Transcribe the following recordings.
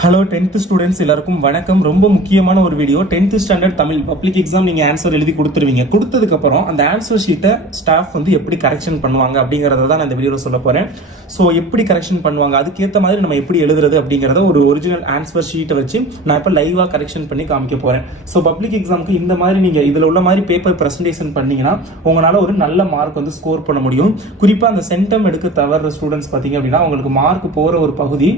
Hello 10th students எல்லாருக்கும் வணக்கம். ரொம்ப முக்கியமான ஒரு video. 10th standard Tamil public exam நீங்கள் ஆன்சர் எழுதி கொடுத்துருவீங்க. கொடுத்ததுக்கப்புறம் அந்த ஆன்சர் ஷீட்டை ஸ்டாஃப் வந்து எப்படி கரெக்ஷன் பண்ணுவாங்க அப்படிங்கிறத தான் நான் இந்த வீடியோவில் சொல்ல போகிறேன். ஸோ எப்படி கரெக்ஷன் பண்ணுவாங்க, அதுக்கேற்ற மாதிரி நம்ம எப்படி எழுதுறது அப்படிங்கிறத ஒரு ஒரிஜினல் ஆன்சர் ஷீட்டை வச்சு நான் இப்போ லைவாக கரெக்ஷன் பண்ணி காமிக்க போகிறேன். ஸோ பப்ளிக் எக்ஸாமுக்கு இந்த மாதிரி நீங்கள் இதில் உள்ள மாதிரி பேப்பர் ப்ரெசன்டேஷன் பண்ணீங்கன்னா உங்களால் ஒரு நல்ல மார்க் வந்து ஸ்கோர் பண்ண முடியும். குறிப்பாக அந்த சென்டம் எடுக்க தவற ஸ்டூடெண்ட்ஸ் பார்த்தீங்க அப்படின்னா அவங்களுக்கு மார்க் போகிற ஒரு பகுதி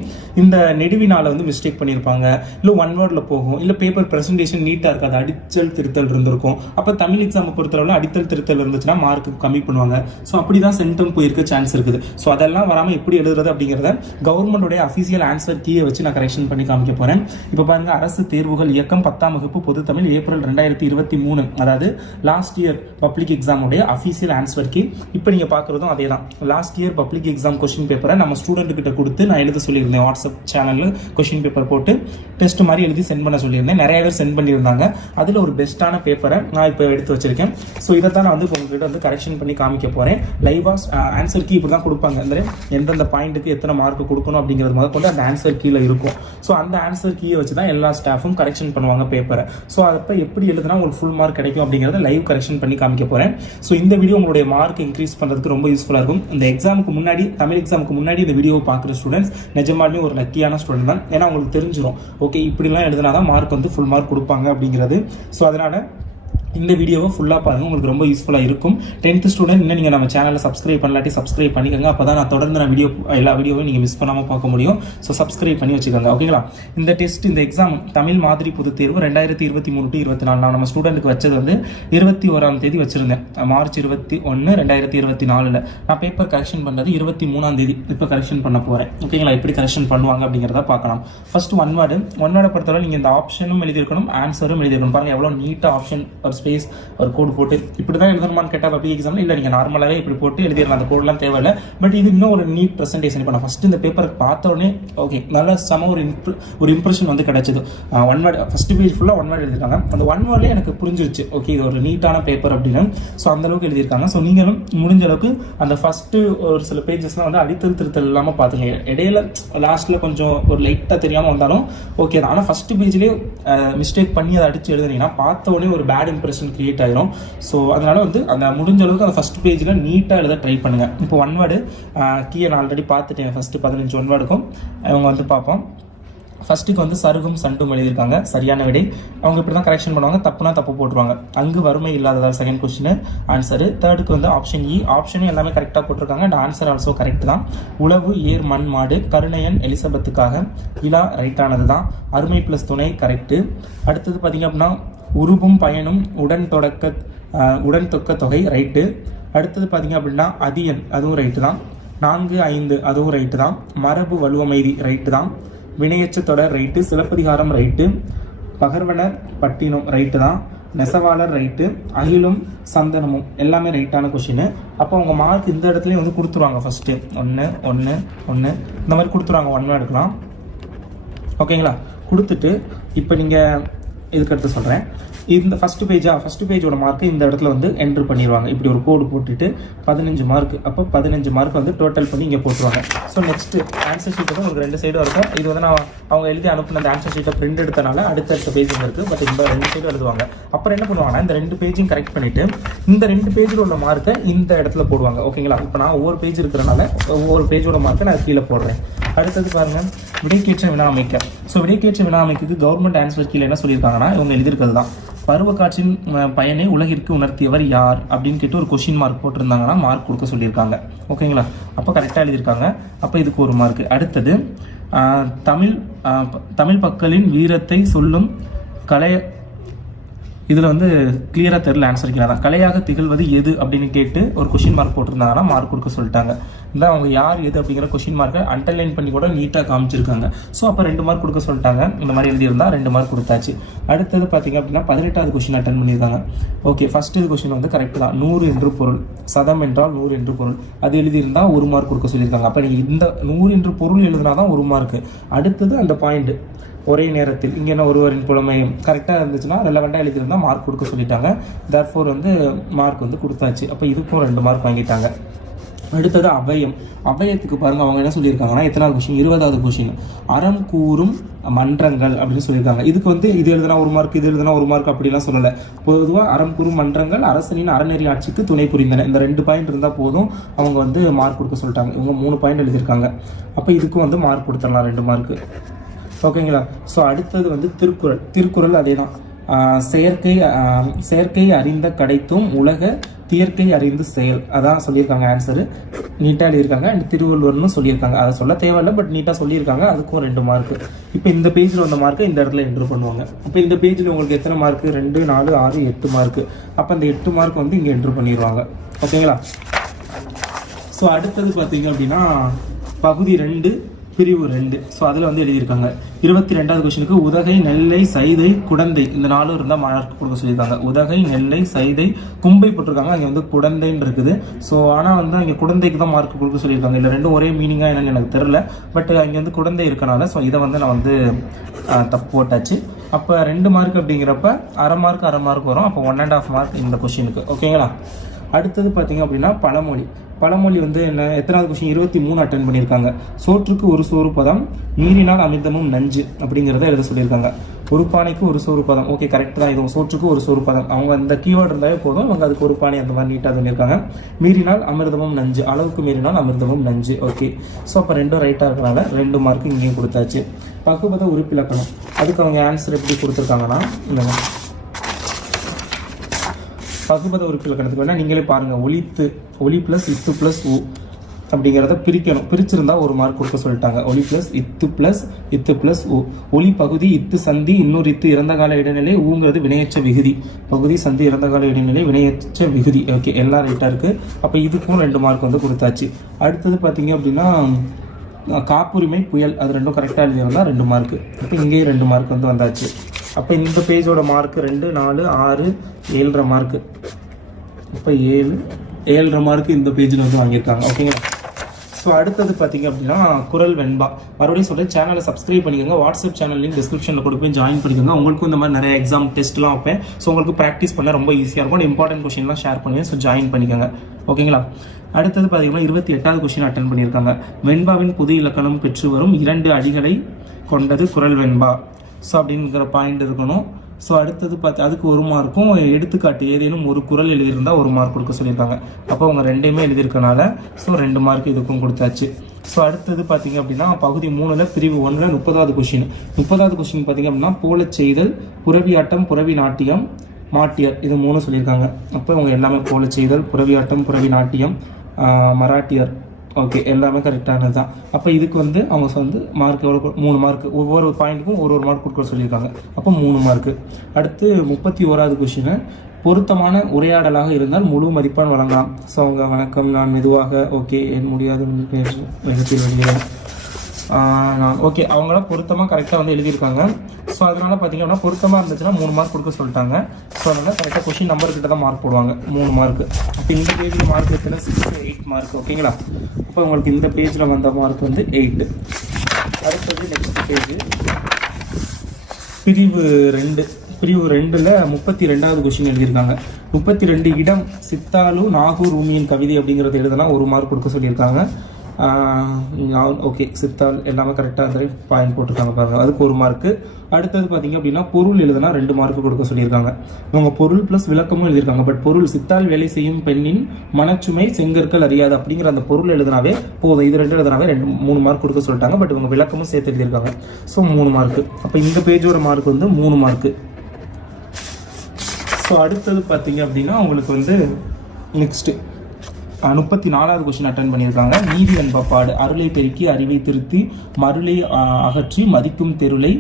இந்த நெடுவினால் வந்து மிஸ்டேக் பண்ணியிருப்பாங்க, இல்லை ஒன் வேர்டில் போகும், இல்லை பேப்பர் ப்ரெசன்டேஷன் நீட்டாக இருக்காது, அடித்தல் திருத்தல் இருந்திருக்கும். அப்போ தமிழ் எக்ஸாமை பொறுத்தளவில் அடித்தல் திருத்தல் இருந்துச்சுன்னா மார்க் கம்மி பண்ணுவாங்க. ஸோ அப்படி தான் சென்டம் போயிருக்க சான்ஸ் இருக்குது. ஸோ அதெல்லாம் வராமல் எப்படி எழுதுறது அப்படிங்கிறத கவர்மெண்டோடைய அஃபிஷியல் ஆன்சர் கீயை வச்சு நான் கரெக்ஷன் பண்ணி காமிக்க போகிறேன். இப்போ பாருங்க, அரசு தேர்வுகள் இயக்கம் 10ஆம் வகுப்பு பொது தமிழ் ஏப்ரல் 2023, அதாவது லாஸ்ட் இயர் பப்ளிக் எக்ஸாமுடைய அஃபிஷியல் ஆன்சர் கீ. இப்போ நீங்கள் பார்க்குறதும் அதே தான். Last year public exam question பேப்பரை நம்ம ஸ்டூடெண்ட் கிட்ட கொடுத்து நான் எழுத சொல்லியிருந்தேன். வாட்ஸ்அப் சேனலில் கொஸ்டின் பேப்பர் போட்டு டெஸ்ட் மாதிரி எழுதி சென்ட் பண்ண சொல்லியிருந்தேன். நிறைய பேர் சென்ட் பண்ணியிருந்தாங்க. அதில் ஒரு பெஸ்ட்டான பேப்பரை நான் இப்போ எடுத்து வச்சிருக்கேன். ஸோ இதை தான் நான் வந்து உங்ககிட்ட வந்து கரெக்ஷன் பண்ணி காமிக்க போகிறேன். லைவாக ஆன்சர் கீ இப்படி தான் கொடுப்பாங்க. அந்த எந்தெந்த பாயிண்ட்டுக்கு எத்தனை மார்க் கொடுக்கணும் அப்படிங்கிறது முதல் கொண்டு அந்த ஆன்சர் கீழே இருக்கும். ஸோ அந்த ஆன்சர் கீயை வச்சு தான் எல்லா ஸ்டாஃபும் கரெக்ஷன் பண்ணுவாங்க பேப்பரை. ஸோ அப்போ எப்படி எழுதுனா உங்களுக்கு ஃபுல் மார்க் கிடைக்கும் அப்படிங்கிறத லைவ் கரெக்ஷன் பண்ணி காமிக்க போகிறேன். ஸோ இந்த வீடியோ உங்களுடைய மார்க் இன்க்ரீஸ் பண்ணுறதுக்கு ரொம்ப யூஸ்ஃபுல்லாக இருக்கும். இந்த எக்ஸாமுக்கு முன்னாடி, தமிழ் எக்ஸாமுக்கு முன்னாடி இந்த வீடியோவை பார்க்குற ஸ்டூடெண்ட்ஸ் நிஜமாலுமே ஒரு லக்கியான ஸ்டூடெண்ட் தான். ஏன்னா உங்களுக்கு தெரிஞ்சிடும், ஓகே இப்படிலாம் எழுதினா தான் மார்க் வந்து ஃபுல் மார்க் கொடுப்பாங்க அப்படிங்கிறது. ஸோ அதனால் இந்த வீடியோவை ஃபுல்லாக பாருங்கள், உங்களுக்கு ரொம்ப யூஸ்ஃபுல்லாக இருக்கும். 10th ஸ்டூடெண்ட் இன்னும் நீங்கள் நம்ம சேனலில் சப்ஸ்கிரைப் பண்ணலாட்டி சப்ஸ்கிரைப் பண்ணிக்கோங்க. அப்போ தான் நான் தொடர்ந்து நான் எல்லா வீடியோவும் நீங்கள் மிஸ் பண்ணாமல் பார்க்க முடியும். ஸோ சப்ஸ்கிரைப் பண்ணி வச்சுக்கோங்க, ஓகேங்களா. இந்த டெஸ்ட், இந்த எக்ஸாம் தமிழ் மாதிரி பொது தேர்வு 2023 to 24 நான் நம்ம ஸ்டூடெண்ட்டுக்கு வச்சது வந்து 21ஆம் தேதி வச்சுருந்தேன். மார்ச் 21, 2024. நான் பேப்பர் கரெக்ஷன் பண்ணுறது 23ஆம் தேதி இப்போ கரெக்ஷன் பண்ண போகிறேன், ஓகேங்களா. எப்படி கரெக்ஷன் பண்ணுவாங்க அப்படிங்கிறத பார்க்கலாம். ஃபர்ஸ்ட் ஒன் வேர்டை பொறுத்தவரை நீங்கள் இந்த ஆப்ஷனும் எழுதியிருக்கணும், ஆன்சரும் எழுதியிருக்கணும். பாருங்கள் எவ்வளோ நீட்டாக ஆப்ஷன் ஸ்பேஸ் ஒரு கோடு போட்டு இப்படி தான் எழுதணுமான்னு கேட்டால் பப்ளிக் எக்ஸாமில் இல்லை, நீங்கள் நார்மலாகவே இப்படி போட்டு எழுதிடலாம். அந்த கோடெலாம் தேவையில்லை. பட் இது இன்னும் ஒரு நீட் ப்ரெசன்டேஷன். இப்போ நான் ஃபஸ்ட்டு இந்த பேப்பர் பார்த்த உடனே ஓகே நல்ல ஒரு இம்ப்ரெஷன் வந்து கிடைச்சது. ஒன் வேர்டு ஃபஸ்ட் பேஜ் ஃபுல்லாக ஒன் வேர்டு எழுதியிருக்காங்க. அந்த ஒன் வேர்ட்லேயே எனக்கு புரிஞ்சிருச்சு, ஓகே இது ஒரு நீட்டான பேப்பர் அப்படின்னு. ஸோ அந்தளவுக்கு எழுதியிருக்காங்க. ஸோ நீங்களும் முடிஞ்ச அளவுக்கு அந்த ஃபஸ்ட்டு ஒரு சில பேஜஸ்லாம் வந்து அடித்தல் திருத்தல் இல்லாமல் பார்த்துங்க. இடையில லாஸ்ட்டில் கொஞ்சம் ஒரு லைட்டாக தெரியாமல் வந்தாலும் ஓகே தான். ஆனால் ஃபஸ்ட்டு பேஜ்லேயே மிஸ்டேக் பண்ணி அதை அடித்து எழுதுனீங்கன்னா பார்த்த உடனே ஒரு பேட் இம்ப்ரெஷன் கிரியேட் ஆயிரும். ஸோ அதனால வந்து அந்த முடிஞ்ச அளவுக்கு அந்த ஃபர்ஸ்ட் பேஜில் நீட்டாக எழுத ட்ரை பண்ணுங்க. இப்போ ஒன் வேர்டு கீயை நான் ஆல்ரெடி பார்த்துட்டேன். ஃபர்ஸ்ட் 15 ஒன் வேர்டுக்கும் அவங்க வந்து பார்ப்போம். ஃபர்ஸ்ட்டுக்கு வந்து சருகும் சண்டும் எழுதியிருக்காங்க, சரியான விடை. அவங்க இப்படி தான் கரெக்ஷன் பண்ணுவாங்க, தப்புனா தப்பு போட்டுருவாங்க. அங்கு வறுமை இல்லாததால் செகண்ட் கொஸ்டின் ஆன்சரு. தேர்டுக்கு வந்து ஆப்ஷன் இ, ஆப்ஷனும் எல்லாமே கரெக்டாக போட்டிருக்காங்க. அண்ட் ஆன்சர் ஆல்சோ கரெக்ட் தான். உழவு ஏர் மண் மாடு கருணையன் எலிசபெத்துக்காக விழா ரைட்டானது தான். அருமை ப்ளஸ் துணை கரெக்டு. அடுத்தது பார்த்தீங்க அப்படின்னா உருவும் பயனும் உடன் தொக்க தொகை ரைட்டு. அடுத்தது பார்த்தீங்க அப்படின்னா அதியன், அதுவும் ரைட்டு தான். 4, 5 அதுவும் ரைட்டு தான். மரபு வலுவமைதி ரைட்டு தான். வினையச்ச தொடர் ரைட்டு. சிலப்பதிகாரம் ரைட்டு. பகர்வனர் பட்டினம் ரைட்டு தான். நெசவாளர் ரைட்டு. அகிலும் சந்தனமும் எல்லாமே ரைட்டான கொஷின். அப்போ அவங்க மார்க் இந்த இடத்துலையும் வந்து கொடுத்துருவாங்க. ஃபஸ்ட்டு 1 1 1 இந்த மாதிரி கொடுத்துருவாங்க. ஒன் வேர்டு எடுக்கலாம், ஓகேங்களா. கொடுத்துட்டு இப்போ நீங்கள் இதுக்கு அடுத்து சொல்கிறேன். இந்த ஃபஸ்ட்டு பேஜோட மார்க்கு இந்த இடத்துல வந்து என்ட்ரு பண்ணிடுவாங்க. இப்படி ஒரு கோடு போட்டுட்டு 15 மார்க். அப்போ 15 மார்க் வந்து டோட்டல் பண்ணி இங்கே போட்டுருவாங்க. ஸோ நெக்ஸ்ட்டு ஆன்சர் ஷீட் வந்து உங்களுக்கு 2 சைடும் இருக்கும். இது வந்து நான் அவங்க எழுதி அனுப்பின அந்த ஆன்சர் ஷீட்டை பிரிண்ட் எடுத்தனால அடுத்த பேஜிங் இருக்குது. பட் இந்த 2 சைடும் எழுதுவாங்க. அப்புறம் என்ன பண்ணுவாங்கன்னா இந்த 2 பேஜையும் கரெக்ட் பண்ணிவிட்டு இந்த 2 பேஜில் உள்ள மார்க்கை இந்த இடத்துல போடுவாங்க, ஓகேங்களா. இப்போ நான் ஒவ்வொரு பேஜ் இருக்கிறனால ஒவ்வொரு பேஜோட மார்க்கை நான் கீழே போடுறேன். அடுத்தது பாருங்கள், விடைக்கேற்ற வினா அமைக்க. ஸோ விடைக்கேற்ற வினா அமைக்கிறது கவர்மெண்ட் ஆன்சர் கீழே என்ன சொல்லியிருக்காங்கன்னா இவங்க எழுதியிருக்கிறது தான். பருவக்காட்சியின் பயனை உலகிற்கு உணர்த்தியவர் யார் அப்படின்னு கேட்டு ஒரு கொஷின் மார்க் போட்டிருந்தாங்கன்னா மார்க் கொடுக்க சொல்லியிருக்காங்க, ஓகேங்களா. அப்போ கரெக்டாக எழுதியிருக்காங்க. அப்போ இதுக்கு ஒரு மார்க். அடுத்தது தமிழ் மக்களின் வீரத்தை சொல்லும் கலை. இதில் வந்து கிளியராக தெரியல ஆன்சர் கீழே தான். கலையாக திகழ்வது எது அப்படின்னு கேட்டு ஒரு கொஷின் மார்க் போட்டிருந்தாங்கன்னா மார்க் கொடுக்க சொல்லிட்டாங்க. இல்லை அவங்க யார் எது அப்படிங்கிற கொஷின் மார்க்கை அண்டர்லைன் பண்ணி கூட நீட்டாக காமிச்சிருக்காங்க. ஸோ அப்போ 2 மார்க் கொடுக்க சொல்லிட்டாங்க. இந்த மாதிரி எழுதியிருந்தால் 2 மார்க் கொடுத்தாச்சு. அடுத்தது பார்த்தீங்க அப்படின்னா 18வது கொஷின் அட்டன் பண்ணியிருக்காங்க. ஓகே, ஃபஸ்ட்டு கொஷின் வந்து கரெக்ட் தான். 100 என்று பொருள், சதம் என்றால் 100 என்று பொருள், அது எழுதியிருந்தால் 1 மார்க் கொடுக்க சொல்லியிருக்காங்க. அப்போ நீங்கள் இந்த 100 என்று பொருள் எழுதினா தான் 1 மார்க்கு. அடுத்தது அந்த பாயிண்ட் ஒரே நேரத்தில் இங்கே என்ன ஒருவரின் புலமையும் கரெக்டாக இருந்துச்சுன்னா ரெலவெண்ட்டாக எழுதியிருந்தால் மார்க் கொடுக்க சொல்லிட்டாங்க. தேர்ஃபோர் வந்து மார்க் வந்து கொடுத்தாச்சு. அப்போ இதுக்கும் 2 மார்க் வாங்கிட்டாங்க. அடுத்தது அபயம். அபயத்துக்கு பாருங்க, அவங்க என்ன சொல்லியிருக்காங்கன்னா எத்தனாவது கொஸ்டின், 20வது கொஸ்டின், அறம் கூறும் மன்றங்கள் அப்படின்னு சொல்லியிருக்காங்க. இதுக்கு வந்து இது எழுதுனா 1 மார்க், இது எழுதுனா 1 மார்க் அப்படிலாம் சொல்லலை. பொதுவாக அறம் கூறும் மன்றங்கள் அரசனின் அறநெறி ஆட்சிக்கு துணை புரிந்தன, இந்த 2 பாயிண்ட் இருந்தால் போதும் அவங்க வந்து மார்க் கொடுக்க சொல்லிட்டாங்க. இவங்க 3 பாயிண்ட் எழுதியிருக்காங்க. அப்போ இதுக்கும் வந்து மார்க் கொடுத்துடலாம் 2 மார்க்கு. ஓகேங்களா. ஸோ அடுத்தது வந்து திருக்குறள். திருக்குறள் அதே தான். செயற்கை அறிந்த கடைத்தும் உலக தியற்கை அறிந்து செயல், அதான் சொல்லியிருக்காங்க. ஆன்சரு நீட்டாக எழுதியிருக்காங்க. அண்ட் திருவள்ளுவர்னு சொல்லியிருக்காங்க. அதை சொல்ல தேவையில்லை, பட் நீட்டாக சொல்லியிருக்காங்க. அதுக்கும் 2 மார்க்கு. இப்போ இந்த பேஜில் வந்த மார்க்கு இந்த இடத்துல என்ட்ரு பண்ணுவாங்க. இப்போ இந்த பேஜில் உங்களுக்கு எத்தனை மார்க்கு, 2, 4, 6, 8 மார்க்கு. அப்போ இந்த 8 மார்க் வந்து இங்கே என்ட்ரு பண்ணிடுவாங்க. ஓகேங்களா. ஸோ அடுத்தது பார்த்தீங்க அப்படின்னா பகுதி 2 பிரிவு 2. ஸோ அதில் வந்து எழுதியிருக்காங்க 22வது கொஸ்டினுக்கு உதகை, நெல்லை, சைதை, குடந்தை இந்த 4 இருந்தால் மார்க் கொடுக்க சொல்லியிருக்காங்க. உதகை, நெல்லை, சைதை, கும்பை போட்டிருக்காங்க. அங்கே வந்து குடந்தைன்னு இருக்குது. ஸோ ஆனால் வந்து அங்கே குடந்தைக்கு தான் மார்க் கொடுக்க சொல்லியிருக்காங்க. இல்லை 2 ஒரே மீனிங்காக என்னன்னு எனக்கு தெரில. பட் அங்கே வந்து குடந்தை இருக்கனால ஸோ இதை வந்து நான் வந்து தப்பு போட்டாச்சு. அப்போ 2 மார்க் அப்படிங்கிறப்ப அரை மார்க் வரும். அப்போ 1.5 மார்க் இந்த கொஸ்டினுக்கு. ஓகேங்களா. அடுத்தது பார்த்தீங்க அப்படின்னா பழமொழி. பழமொழி வந்து என்ன, எத்தனாவது கொஸ்டின், 23 அட்டன் பண்ணியிருக்காங்க. சோற்றுக்கு ஒரு சோறு பதம், நீரினால் அமிர்தமும் நஞ்சு அப்படிங்கிறத எழுத சொல்லியிருக்காங்க. ஒரு பானைக்கு ஒரு சோறு பதம். ஓகே, கரெக்ட் தான். இது சோற்றுக்கு ஒரு சோறு பதம். அவங்க அந்த கீவேர்டு இருந்தாலே போதும், அவங்க அதுக்கு ஒரு பானை அந்த மாதிரி நீட்டாக சொல்லியிருக்காங்க. மீறினால் அமிர்தமும் நஞ்சு, அளவுக்கு மீறினால் அமிர்தமும் நஞ்சு. ஓகே, ஸோ அப்போ 2 ரைட்டாக இருக்கனால 2 மார்க்கு இங்கேயும் கொடுத்தாச்சு. பகுபத உறுப்பிலக்கணம், அதுக்கு அவங்க ஆன்சர் எப்படி கொடுத்துருக்காங்கன்னா இந்த பகுபத உறுப்பிலக்கணத்துக்கு வேணால் நீங்களே பாருங்கள். ஒளி ப்ளஸ் இத்து ப்ளஸ் ஊ அப்படிங்கிறத பிரிக்கணும். பிரிச்சிருந்தா 1 மார்க் கொடுக்க சொல்லிட்டாங்க. ஒளி ப்ளஸ் இத்து ப்ளஸ் ஊ. ஒளி பகுதி, இத்து சந்தி, இன்னொரு இத்து இறந்த கால இடைநிலை, ஊங்கிறது வினையச்ச விகுதி. பகுதி, சந்தி, இறந்த கால இடைநிலை, வினையச்ச விகுதி. ஓகே, எல்லாம் ரைட்டாக இருக்குது. அப்போ இதுக்கும் 2 மார்க் வந்து கொடுத்தாச்சு. அடுத்தது பார்த்தீங்க அப்படின்னா காப்புரிமை, புயல், அது 2 கரெக்டாக எழுதியிருந்தால் 2 மார்க்கு. அப்போ இங்கேயும் 2 மார்க் வந்து வந்தாச்சு. அப்போ இந்த பேஜோட மார்க் 2, 4, 6, 7.5 மார்க்கு. இப்போ 7.5 மார்க்கு இந்த பேஜில் வந்து வாங்கியிருக்காங்க. ஓகேங்களா. ஸோ அடுத்தது பார்த்தீங்க அப்படின்னா குரல் வெண்பா. மறுபடியும் சொல்கிறேன், சேனலை சப்ஸ்கிரைப் பண்ணிக்கோங்க. வாட்ஸ்அப் சேனல் லிங்க் டிஸ்கிரிப்ஷனில் கொடுப்பேன், ஜாயின் பண்ணிக்கோங்க. உங்களுக்கும் இந்த மாதிரி நிறைய எக்ஸாம் டெஸ்ட்லாம் வைப்பேன். ஸோ உங்களுக்கு ப்ராக்டிஸ் பண்ண ரொம்ப ஈஸியாக இருக்கும். இம்பார்ட்டன்ட் கொஸ்டின்லாம் ஷேர் பண்ணுவேன். ஸோ ஜாயின் பண்ணிக்கோங்க. ஓகேங்களா. அடுத்தது பார்த்தீங்கன்னா 28வது கொஸ்டின் அட்டன் பண்ணியிருக்காங்க. வெண்பாவின் புது இலக்கணம் பெற்று வரும் 2 அடிகளை கொண்டது குரல் வெண்பா. ஸோ அப்படிங்கிற பாயிண்ட் இருக்கணும். ஸோ அடுத்தது அதுக்கு 1 மார்க்கும், எடுத்துக்காட்டு ஏதேனும் ஒரு குறள் எழுதியிருந்தால் 1 மார்க் கொடுக்க சொல்லியிருக்காங்க. அப்போ அவங்க 2மே எழுதியிருக்கனால ஸோ 2 மார்க் இதுக்கும் கொடுத்தாச்சு. ஸோ அடுத்தது பார்த்தீங்க அப்படின்னா பகுதி 3ல் பிரிவு 1ல் 30வது கொஸ்டின். 30வது கொஸ்டின் பார்த்தீங்க அப்படின்னா போல செய்தல், புறவியாட்டம், புறவி நாட்டியம், மாட்டியர், இது 3 சொல்லியிருக்காங்க. அப்போ அவங்க எல்லாமே போல செய்தல், புறவியாட்டம், புறவி நாட்டியம், மராட்டியர். ஓகே, எல்லாமே கரெக்டானது தான். அப்போ இதுக்கு வந்து அவங்க வந்து மார்க் எவ்வளோ, 3 மார்க். ஒவ்வொரு பாயிண்ட்டுக்கும் ஒரு மார்க் கொடுக்க சொல்லியிருக்காங்க. அப்போ 3 மார்க்கு. அடுத்து 31வது கொஸ்டின், பொருத்தமான உரையாடலாக இருந்தால் முழு மதிப்பெண் வழங்கலாம். ஸோ அவங்க வணக்கம், நான் மெதுவாக, ஓகே, என் முடியாது எழுத்தில் வருகிறேன், நான் ஓகே, அவங்களாம் பொருத்தமாக கரெக்டாக வந்து எழுதியிருக்காங்க. ஸோ அதனால பார்த்தீங்க அப்படின்னா பொருத்தமாக இருந்துச்சுன்னா 3 மார்க் கொடுக்க சொல்லிட்டாங்க. ஸோ அதனால் கரெக்டாக கொஸ்டின் நம்பர் கிட்ட தான் மார்க் போடுவாங்க, 3 மார்க்கு. அப்போ இந்த பேஜில் மார்க் எத்தனை, 6, 8 மார்க். ஓகேங்களா. அப்போ உங்களுக்கு இந்த பேஜில் வந்த மார்க் வந்து 8. அடுத்தது நெக்ஸ்ட் பேஜ் பிரிவு 2. பிரிவு 2ல் 32வது கொஸ்டின் எழுதியிருக்காங்க. 32 இடம், சித்தாலு நாகூர் ரூமியின் கவிதை அப்படிங்கிறது எழுதுனா 1 மார்க் கொடுக்க சொல்லியிருக்காங்க. ஓகே, சித்தால் எல்லாமே கரெக்டாக பாயிண்ட் போட்டிருக்காங்க பாருங்கள், அதுக்கு 1 மார்க்கு. அடுத்தது பார்த்தீங்க அப்படின்னா பொருள் எழுதுனா 2 மார்க்கு கொடுக்க சொல்லியிருக்காங்க. இவங்க பொருள் ப்ளஸ் விளக்கமும் எழுதியிருக்காங்க. பட் பொருள், சித்தால் வேலை செய்யும் பெண்ணின் மனச்சுமை செங்கற்கள் அறியாது அப்படிங்கிற அந்த பொருள் எழுதுனாவே போதும். இது 2 எழுதுனாவே 3 மார்க் கொடுக்க சொல்லிட்டாங்க. பட் இவங்க விளக்கமும் சேர்த்து எழுதியிருக்காங்க. So 3 mark. அப்போ இந்த பேஜோட மார்க் வந்து 3 மார்க்கு. ஸோ அடுத்தது பார்த்தீங்க அப்படின்னா உங்களுக்கு வந்து நெக்ஸ்ட்டு 34வது கொஸ்டின் அட்டன் பண்ணியிருக்காங்க. நீதி என்பப்பாடு, அருளை பெருக்கி அறிவை திருத்தி மருளை அகற்றி மதிக்கும் தெருளை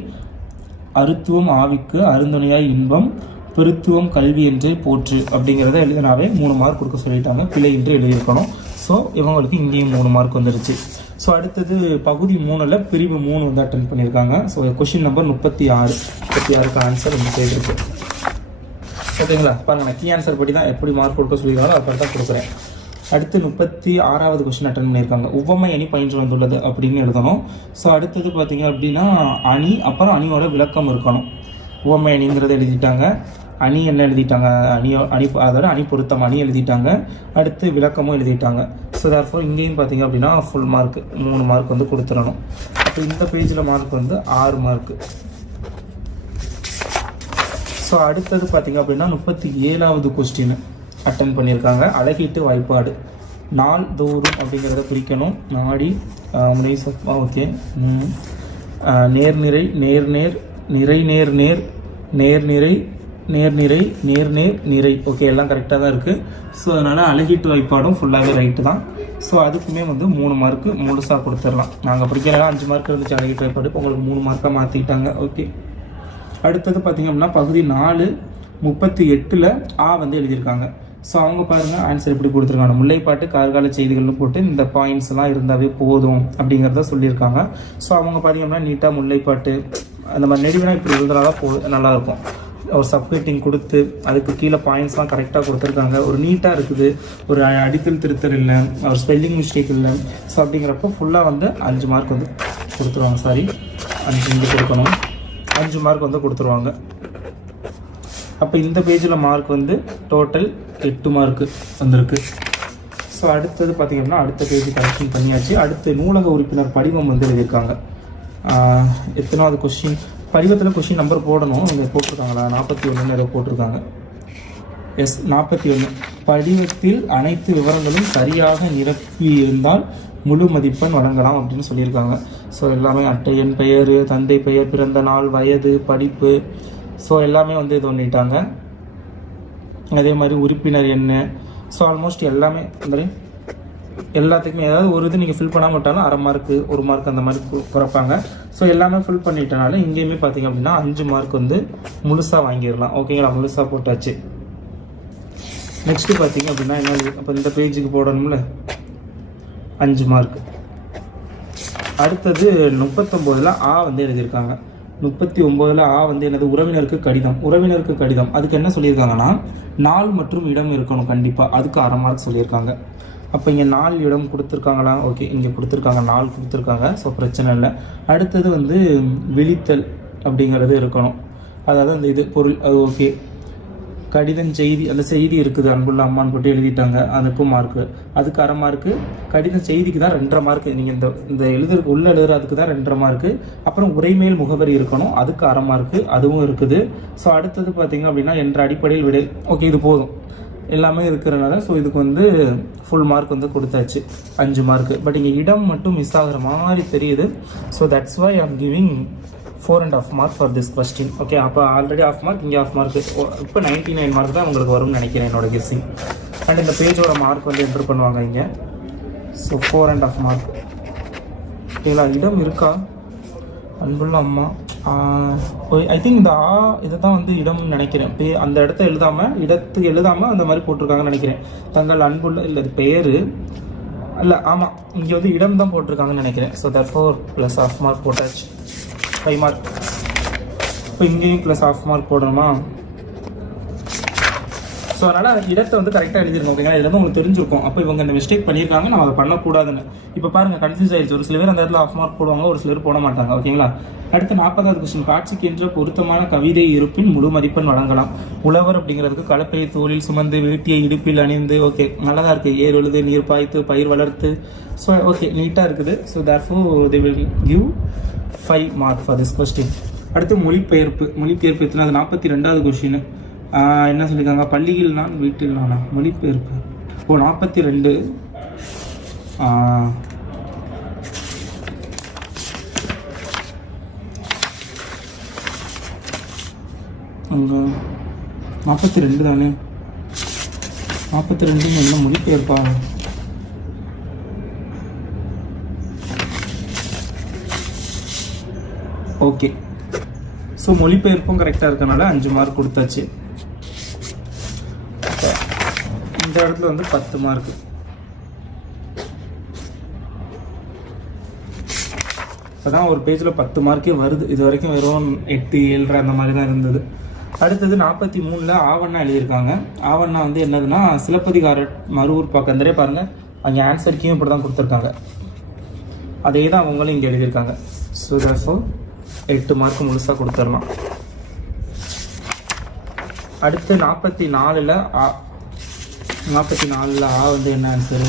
அருத்துவம் ஆவிக்கு அருந்துணையாய் இன்பம் பெருத்துவம் கல்வி என்றே போற்று அப்படிங்கிறத எழுதினாவே 3 மார்க் கொடுக்க சொல்லிட்டாங்க. பிழை என்று எழுதியிருக்கணும். ஸோ இவங்களுக்கு இங்கேயும் 3 மார்க் வந்துருச்சு. ஸோ அடுத்தது பகுதி 3ல் பிரிவு 3 வந்து அட்டன் பண்ணியிருக்காங்க. ஸோ கொஸ்டின் நம்பர் 36க்கு ஆன்சர் இந்த சைடு இருக்கு. ஓகேங்களா. பாருங்க, நான் கீ ஆன்சர் படி தான் எப்படி மார்க் கொடுக்க சொல்லியிருக்காங்களோ அப்படி தான் கொடுக்குறேன். அடுத்து 36வது கொஸ்டின் அட்டன் பண்ணியிருக்காங்க. உவமை அணி பயின்று வந்துள்ளது அப்படின்னு எழுதணும். ஸோ அடுத்தது பார்த்தீங்க அப்படின்னா அணி, அப்புறம் அணியோட விளக்கம் இருக்கணும். உவமை அணிங்கிறத எழுதிட்டாங்க. அணி என்ன எழுதிட்டாங்க, அணி அதோட அணி பொருத்தம் அணி எழுதிட்டாங்க. அடுத்து விளக்கமும் எழுதிட்டாங்க. ஸோ தேர்ஃபோர் இங்கேயும் பார்த்தீங்க அப்படின்னா ஃபுல் மார்க் 3 மார்க் வந்து கொடுத்துடணும். அப்போ இந்த பேஜில் மார்க் வந்து 6 மார்க்கு. ஸோ அடுத்தது பார்த்தீங்க அப்படின்னா 37வது கொஸ்டின் அட்டன் பண்ணியிருக்காங்க. அழகீட்டு வாய்ப்பாடு. நாள் தோறும் அப்படிங்கிறத குறிக்கணும். நாடி முனை சொப்பா ஓகே. நேர்நிறை நேர்நேர் நிறை நேர் நேர் நேர்நிறை நேர்நிறை நேர்நேர் நிறை ஓகே, எல்லாம் கரெக்டாக தான் இருக்குது. ஸோ அதனால் அழகீட்டு வாய்ப்பாடும் ஃபுல்லாகவே ரைட்டு தான். ஸோ அதுக்குமே வந்து 3 மார்க்கு முழுசாக கொடுத்துடலாம். நாங்கள் படிக்கிறதா 5 மார்க் இருந்துச்சு அழகீட்டு வாய்ப்பாடு, இப்போ உங்களுக்கு 3 மார்க்காக மாற்றிட்டாங்க. ஓகே, அடுத்தது பார்த்திங்க அப்படின்னா பகுதி 4 38ல் ஆ வந்து எழுதியிருக்காங்க. ஸோ அவங்க பாருங்கள் ஆன்சர் எப்படி கொடுத்துருக்காங்க. முல்லைப்பாட்டு கார்கால செய்திகள்னு போட்டு இந்த பாயிண்ட்ஸ்லாம் இருந்தாவே போதும் அப்படிங்கிறத சொல்லியிருக்காங்க. ஸோ அவங்க பார்த்திங்கன்னா நீட்டாக முல்லைப்பாட்டு அந்த மாதிரி நெடுவினா இப்படி எழுதுனாதான் நல்லாயிருக்கும். ஒரு சப்ஹெட்டிங் கொடுத்து அதுக்கு கீழே பாயிண்ட்ஸ்லாம் கரெக்டாக கொடுத்துருக்காங்க. ஒரு நீட்டாக இருக்குது, ஒரு அடித்தல் திருத்தல் இல்லை, ஒரு ஸ்பெல்லிங் மிஸ்டேக் இல்லை. ஸோ அப்படிங்கிறப்போ ஃபுல்லாக வந்து 5 மார்க் வந்து கொடுத்துருவாங்க. சாரி 5 இங்கே கொடுக்கணும், 5 மார்க் வந்து கொடுத்துருவாங்க. அப்போ இந்த பேஜில் மார்க் வந்து டோட்டல் 8 மார்க்கு வந்திருக்கு. ஸோ அடுத்தது பார்த்திங்கன்னா அடுத்த பேஜ் கரெக்ஷன் பண்ணியாச்சு. அடுத்து நூலக உறுப்பினர் படிவம் வந்து எழுதியிருக்காங்க. எத்தனாவது கொஸ்டின் படிவத்தில் கொஸ்டின் நம்பர் போடணும், இங்கே போட்டிருக்காங்களா 41 ஏதோ போட்டிருக்காங்க. எஸ் 41. படிவத்தில் அனைத்து விவரங்களும் சரியாக நிரப்பி இருந்தால் முழு மதிப்பெண் வழங்கலாம் அப்படின்னு சொல்லியிருக்காங்க. ஸோ எல்லாமே அட்டை எண், பெயர், தந்தை பெயர், பிறந்த நாள், வயது, படிப்பு, ஸோ எல்லாமே வந்து இது பண்ணிட்டாங்க. அதே மாதிரி உறுப்பினர் என்ன, ஸோ ஆல்மோஸ்ட் எல்லாமே அந்த எல்லாத்துக்குமே ஏதாவது ஒரு இது நீங்கள் ஃபில் பண்ணாமல் விட்டாலும் 1/2 மார்க்கு 1 மார்க் அந்த மாதிரி குறைப்பாங்க. ஸோ எல்லாமே ஃபில் பண்ணிட்டனால இங்கேயுமே பார்த்தீங்க அப்படின்னா 5 மார்க் வந்து முழுசாக வாங்கிடலாம். ஓகேங்களா, முழுசாக போட்டாச்சு. நெக்ஸ்ட்டு பார்த்தீங்க அப்படின்னா என்ன, அப்போ இந்த பேஜுக்கு போடணும்ல 5 மார்க். அடுத்தது 39ல் ஆ வந்து எழுதியிருக்காங்க. 39ல் ஆ வந்து என்னது, உறவினருக்கு கடிதம். உறவினருக்கு கடிதம் அதுக்கு என்ன சொல்லியிருக்காங்கன்னா நாள் மற்றும் இடம் இருக்கணும் கண்டிப்பாக, அதுக்கு 1/2 மார்க் சொல்லியிருக்காங்க. அப்போ இங்கே நாள் இடம் கொடுத்துருக்காங்களா, ஓகே இங்கே கொடுத்துருக்காங்க, நாள் கொடுத்துருக்காங்க, ஸோ பிரச்சனை இல்லை. அடுத்தது வந்து விழித்தல் அப்படிங்கிறது இருக்கணும், அதாவது அந்த இது பொருள் அது ஓகே. கடிதம் செய்தி, அந்த செய்தி இருக்குது அன்புள்ள அம்மான்னு போட்டு எழுதிட்டாங்க, அதுக்கும் மார்க்கு, அதுக்கு 1/2 மார்க்கு. கடிதம் செய்திக்கு தான் 2.5 மார்க்கு. நீங்கள் இந்த எழுதுறதுக்கு தான் 2.5 மார்க்கு. அப்புறம் உரைமேல் முகவரி இருக்கணும், அதுக்கு 1/2 மார்க்கு, அதுவும் இருக்குது. ஸோ அடுத்தது பார்த்தீங்க அப்படின்னா என்ற அடிப்படையில் விடை. ஓகே, இது போதும் எல்லாமே இருக்கிறனால. ஸோ இதுக்கு வந்து ஃபுல் மார்க் வந்து கொடுத்தாச்சு 5 மார்க்கு. பட் இங்கே இடம் மட்டும் மிஸ் ஆகிற மாதிரி தெரியுது. So that's why I'm giving 4.5 mark for this question. Okay, அப்போ ஆல்ரெடி 1/2 மார்க், இங்கே 1/2 மார்க், இப்போ 99 மார்க் தான் உங்களுக்கு வரும்னு நினைக்கிறேன் என்னோட கெஸ்ஸிங். அண்ட் இந்த பேஜோட மார்க் வந்து என்ட்ரு பண்ணுவாங்க இங்கே. So 4.5 mark. ஓகேங்களா, இடம் இருக்கா அன்புள்ள அம்மா, ஐ திங்க் இந்த இதை தான் வந்து இடம்னு நினைக்கிறேன். அந்த இடத்த இடத்துக்கு எழுதாமல் அந்த மாதிரி போட்டிருக்காங்கன்னு நினைக்கிறேன். தங்கள் அன்புள்ள இல்லை அது பெயர் இல்லை, ஆமாம் இங்கே வந்து இடம் தான் போட்டிருக்காங்கன்னு நினைக்கிறேன். ஸோ therefore +1/2 மார்க் போட்டாச்சு, 5 மார்க். இப்போ இங்கேயும் +1/2 மார்க் போடணுமா? ஸோ அதனால் இடத்தை வந்து கரெக்டாக எழுதிருக்கோம். ஓகேங்களா, இதில் உங்களுக்கு தெரிஞ்சிருக்கும். அப்போ இவங்க இந்த மிஸ்டேக் பண்ணியிருக்காங்க, நம்ம அதை பண்ணக்கூடாதுன்னு. இப்போ பாருங்கள் கன்ஃபியூஸ் ஆயிடுச்சு. ஒரு சில பேர் அந்த இடத்துல 1/2 மார்க் போடுவாங்க, ஒரு சிலர் போட மாட்டாங்க. ஓகேங்களா, அடுத்து 40வது கொஸ்டின். காட்சிக்கு என்ற பொருத்தமான கவிதை இருப்பின் முழு மதிப்பெண் வழங்கலாம். உழவர் அப்படிங்கிறதுக்கு கலப்பையை தோளில் சுமந்து வேட்டியை இடுப்பில் அணிந்து, ஓகே நல்லா தான் இருக்குது. ஏர் உழுது, நீர் பாய்த்து, பயிர் வளர்த்து, ஸோ ஓகே நீட்டாக இருக்குது. So therefore they will give 5 mark for this question. அடுத்து மொழிபெயர்ப்பு. மொழிபெயர்ப்பு எத்தனை, அது 42வது கொஸ்டின். என்ன சொல்லியிருக்காங்க, பள்ளியில் நான் வீட்டில் நானா, மொழிபெயர்ப்பு. 42. அங்கே 42 தானே, 42 என்ன மொழிபெயர்ப்பா? ஓகே, ஸோ மொழிபெயர்ப்பும் கரெக்டாக இருக்கனால 5 மார்க் கொடுத்தாச்சு. இந்த இடத்துல வந்து 10 மார்க். அதான் ஒரு பேஜில் 10 மார்க்கே வருது. இது வரைக்கும் வெறும் 8, 7 அந்த மாதிரி தான் இருந்தது. அடுத்தது 43ல் ஆவண்ணா எழுதியிருக்காங்க. ஆவண்ணா வந்து என்னதுன்னா சிலப்பதிகார மறுவூர் பக்கந்தரே பாருங்கள், அங்கே ஆன்சருக்கையும் இப்படி தான் கொடுத்துருக்காங்க, அதே தான் அவங்களும் இங்கே எழுதியிருக்காங்க. ஸோ therefore 8 மார்க் முழுசாக கொடுத்துடலாம். அடுத்து 44ல் ஆ வந்து என்ன ஆன்சரு,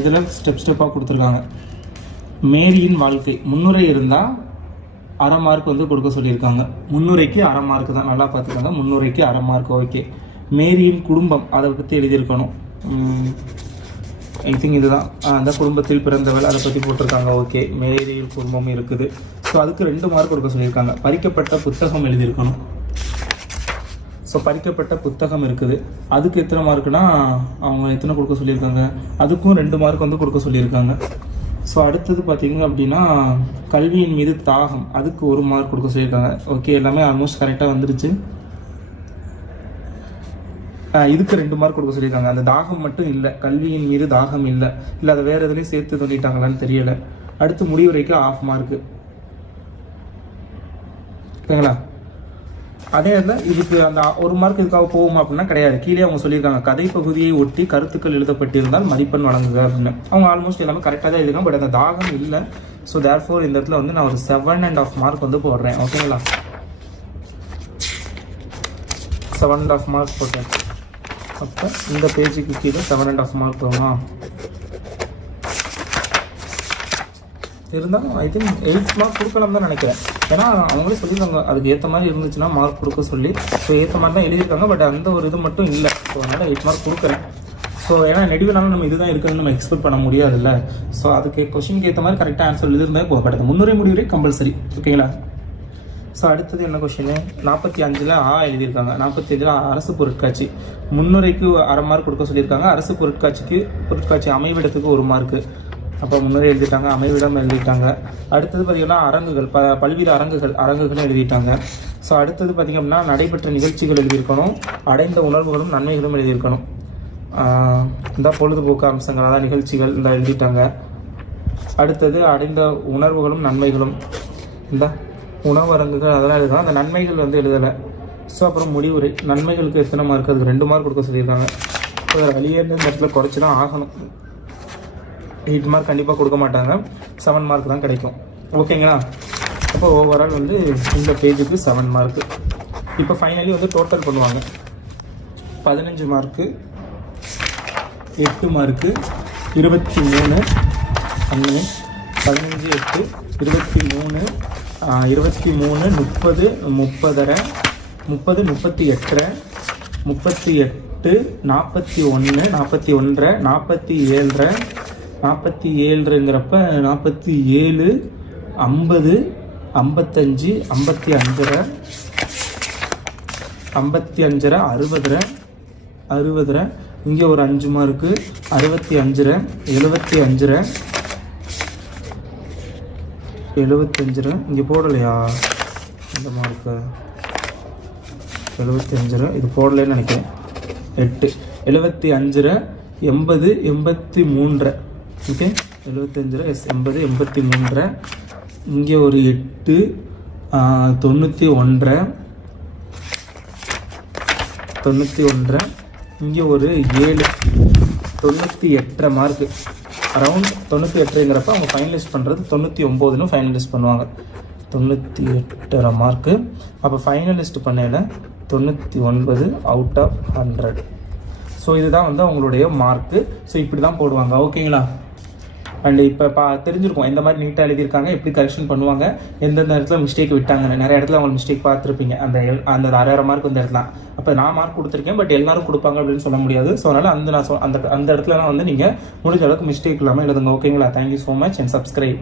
இதில் ஸ்டெப்பாக கொடுத்துருக்காங்க. மேரியின் வாழ்க்கை முன்னுரை இருந்தால் அரை மார்க் வந்து கொடுக்க சொல்லியிருக்காங்க. முன்னுரைக்கு அரை மார்க் தான், நல்லா பார்த்துக்காங்க. முன்னுரைக்கு அரை மார்க், ஓகே. மேரியின் குடும்பம் அதை பற்றி எழுதியிருக்கணும். ஐ திங்க் இதுதான், அந்த குடும்பத்தில் பிறந்தவள் அதை பற்றி போட்டிருக்காங்க, ஓகே. மேரியின் குடும்பம் இருக்குது. ஸோ அதுக்கு 2 மார்க் கொடுக்க சொல்லியிருக்காங்க. பறிக்கப்பட்ட புத்தகம் எழுதியிருக்கணும். ஸோ பறிக்கப்பட்ட புத்தகம் இருக்குது, அதுக்கு எத்தனை மார்க்குனா அவங்க எத்தனை கொடுக்க சொல்லியிருக்காங்க, அதுக்கும் 2 மார்க் வந்து கொடுக்க சொல்லியிருக்காங்க. ஸோ அடுத்தது பார்த்தீங்க அப்படின்னா கல்வியின் மீது தாகம், அதுக்கு 1 மார்க் கொடுக்க சொல்லியிருக்காங்க. ஓகே, எல்லாமே ஆல்மோஸ்ட் கரெக்டாக வந்துருச்சு. இதுக்கு 2 மார்க் கொடுக்க சொல்லியிருக்காங்க. அந்த தாகம் மட்டும் இல்லை, கல்வியின் மீது தாகம் இல்லை, அதை வேறு எதுலேயும் சேர்த்து சொல்லிட்டாங்களான்னு தெரியலை. அடுத்து முடிவுரைக்கு 1/2 மார்க்கு, ஓகேங்களா. அதே இல்லை, இதுக்கு அந்த 1 மார்க் இதுக்காக போகுமா அப்படின்னா கிடையாது. கீழே அவங்க சொல்லியிருக்காங்க கதை பகுதியை ஒட்டி கருத்துக்கள் எழுதப்பட்டிருந்தால் மதிப்பெண் வழங்குக அப்படின்னு. அவங்க ஆல்மோஸ்ட் எல்லாமே கரெக்டாக தான் எழுதிருக்காங்க, பட் அந்த தாகம் இல்லை. ஸோ தேர்ஃபோர் இந்த இடத்துல வந்து நான் ஒரு 7.5 மார்க் வந்து போடுறேன், ஓகேங்களா. 7.5 மார்க் போட்டேன். அப்போ இந்த பேஜுக்கு கீழே 7.5 மார்க் வருமா இருந்தாலும் ஐ திங்க் 8 மார்க் கொடுக்கலாம் தான் நினைக்கிறேன். ஏன்னா அவங்களே சொல்லியிருக்காங்க அதுக்கு ஏற்ற மாதிரி இருந்துச்சுன்னா மார்க் கொடுக்க சொல்லி. ஸோ ஏற்ற மாதிரி தான் எழுதியிருக்காங்க, பட் அந்த ஒரு இது மட்டும் இல்லை. ஸோ அதனால் 8 மார்க் கொடுக்குறேன். ஸோ ஏன்னா நெடுவினாலும் நம்ம இதுதான் இருக்குதுன்னு நம்ம எக்ஸ்பெக்ட் பண்ண முடியாதுல்ல. ஸோ அதுக்கு கொஸ்டினுக்கு ஏற்ற மாதிரி கரெக்டாக ஆன்சர் எழுதிருந்தால் போகப்படுது. முன்னுரை முடிவுரை கம்பல்சரி, ஓகேங்களா. ஸோ அடுத்தது என்ன கொஸ்டின், 45ல் எழுதியிருக்காங்க. 45ல் அரசு பொருட்காட்சி. முன்னுரைக்கு அரை மார்க் கொடுக்க சொல்லியிருக்காங்க. அரசு பொருட்காட்சி அமைவிடத்துக்கு 1 மார்க்கு. அப்போ முன்னுரை எழுதிட்டாங்க, அமைவிடம் எழுதிட்டாங்க. அடுத்தது பார்த்திங்கன்னா அரங்குகள், பல்வேறு அரங்குகளும் எழுதிட்டாங்க. ஸோ அடுத்தது பார்த்திங்க அப்படின்னா நடைபெற்ற நிகழ்ச்சிகள் எழுதியிருக்கணும். அடைந்த உணர்வுகளும் நன்மைகளும் எழுதியிருக்கணும். இந்த பொழுதுபோக்கு அம்சங்கள், அதாவது நிகழ்ச்சிகள் இந்த எழுதிட்டாங்க. அடுத்தது அடைந்த உணர்வுகளும் நன்மைகளும், இந்த உணவரங்குகள் அதெல்லாம் எழுதணும். அந்த நன்மைகள் வந்து எழுதலை. ஸோ அப்புறம் முடிவுரை, நன்மைகளுக்கு எத்தனை மார்க், அதுக்கு 2 மார்க் கொடுக்க சொல்லியிருக்காங்க. ஸோ வெளியே இருந்து இந்த இடத்துல குறைச்சி தான் ஆகணும். 8 மார்க் கண்டிப்பாக கொடுக்க மாட்டாங்க, 7 மார்க் தான் கிடைக்கும், ஓகேங்களா. அப்போ ஓவரால் வந்து இந்த பேஜுக்கு 7 மார்க்கு. இப்போ ஃபைனலி வந்து டோட்டல் பண்ணுவாங்க. 15 மார்க்கு, 8 மார்க்கு, 23, 15, 8, 23, 23, 30, 30, 30, 38, 38, 41, 41, 47, 47ங்கிறப்ப 47, 50, 55, 55, 55, 60, இங்கே ஒரு 5 மார்க்கு, 65, 75, 75 இங்கே போடலையா இந்த மார்க்கு, 75 இது போடலைன்னு நினைக்கிறேன். 8, 75, 80, 83, ஓகே. 75, 80, 83, இங்கே ஒரு 8, 91, 91, இங்கே ஒரு 7, 98 மார்க்கு. அரௌண்ட் 98ங்கிறப்ப அவங்க ஃபைனலைஸ் பண்ணுறது 99ன்னு ஃபைனலைஸ் பண்ணுவாங்க. 98 மார்க்கு. அப்போ ஃபைனலிஸ்ட் பண்ணையில் 99 அவுட் ஆஃப் 100. ஸோ இதுதான் வந்து அவங்களுடைய மார்க்கு. ஸோ இப்படி தான் போடுவாங்க, ஓகேங்களா. அண்ட் இப்போ தெரிஞ்சிருக்கும் எந்த மாதிரி நீட்டாக எழுதியிருக்காங்க, எப்படி கரெக்ஷன் பண்ணுவாங்க, எந்தெந்த இடத்துல மிஸ்டேக் விட்டாங்க. நிறைய இடத்துல அவங்க மிஸ்டேக் பார்த்துருப்பீங்க. அந்த 1/2 மார்க் வந்து இடத்துல. அப்போ நான் மார்க் கொடுத்துருக்கேன், பட் எல்லாரும் கொடுப்பாங்க அப்படின்னு சொல்ல முடியாது. ஸோ அதனால் அந்த இடத்துலலாம் வந்து நீங்கள் முடிஞ்ச அளவுக்கு மிஸ்டேக் இல்லாமல் எழுதுங்க, ஓகேங்களா. Thank you so much and subscribe.